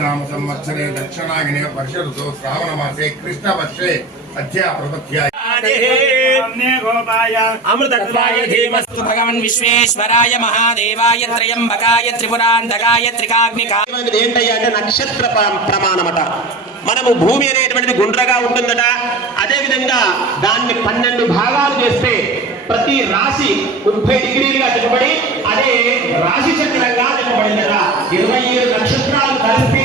नाम संवत्सरे दक्षिणायने वर्ष ऋतु श्रावण मासे कृष्ण वर्षे अद्य प्रपथ्याय अमृतत्वाय धीमस्तु भगवन् विश्वेश्वराय महादेवाय त्रयंबकाय त्रिपुरांतकाय त्रिकाग्निकाय ఏంటయ్యా అంటే నక్షత్ర ప్రమాణమట మనము భూమి అనేటువంటిది గుండ్రగా ఉంటుందట అదే విధంగా దాన్ని 12 భాగాలు చేస్తే ప్రతి రాశి 30 డిగ్రీలుగా చెప్పబడి అదే రాశి చక్రంగా చెప్పబడిందట 27 నక్షత్రాలు కలిసి